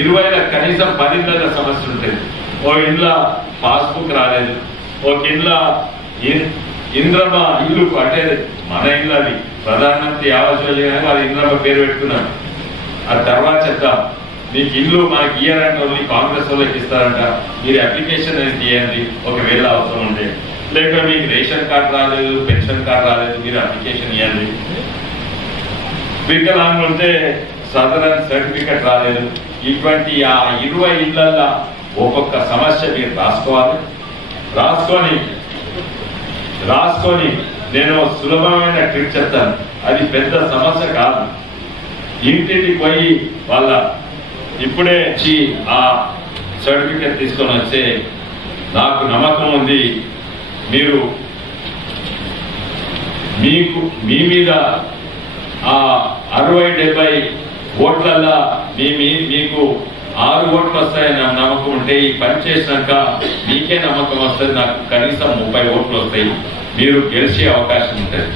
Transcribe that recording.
20 కనీసం 10 ఇళ్ళ సమస్య ఉంటుంది. ఓ ఇండ్ల పాస్బుక్ రాలేదు, ఒక ఇండ్ల ఇంద్రమ్మ ఇల్లు అంటే మన ఇల్లు, అది ప్రధానమంత్రి ఆవాస్ యోజన అది ఇంద్రమ్మ పేరు పెట్టుకున్నాను. ఆ తర్వాత చెప్తాం మీకు ఇల్లు మనకి ఇయ్యారంటే ఓన్లీ కాంగ్రెస్ వాళ్ళకి ఇస్తారంట, మీరు అప్లికేషన్ అనేది తీయండి ఒకవేళ అవసరం ఉంటే, లేక మీకు రేషన్ కార్డు రాలేదు, పెన్షన్ కార్డు రాలేదు, మీరు అప్లికేషన్ ఇవ్వండి. వికలాంగులు ఉంటే సదరన్ సర్టిఫికెట్ రాలేదు. ఇటువంటి ఆ 20 ఇళ్లలో ఒక్కొక్క సమస్య మీరు రాసుకొని నేను సులభమైన ట్రిక్ చెప్తాను. అది పెద్ద సమస్య కాదు. ఇంటికి పోయి వాళ్ళ ఇప్పుడే ఆ సర్టిఫికెట్ తీసుకొని వస్తే నాకు నమ్మకం ఉంది మీరు మీ మీద ఆ 60-70 ఓట్లల్లా మీకు 6 ఓట్లు వస్తాయని నమ్మకం ఉంటే ఈ పని చేసినాక మీకే నమ్మకం వస్తుంది, నాకు కనీసం 30 ఓట్లు వస్తాయి, మీరు గెలిచే అవకాశం ఉంటుంది.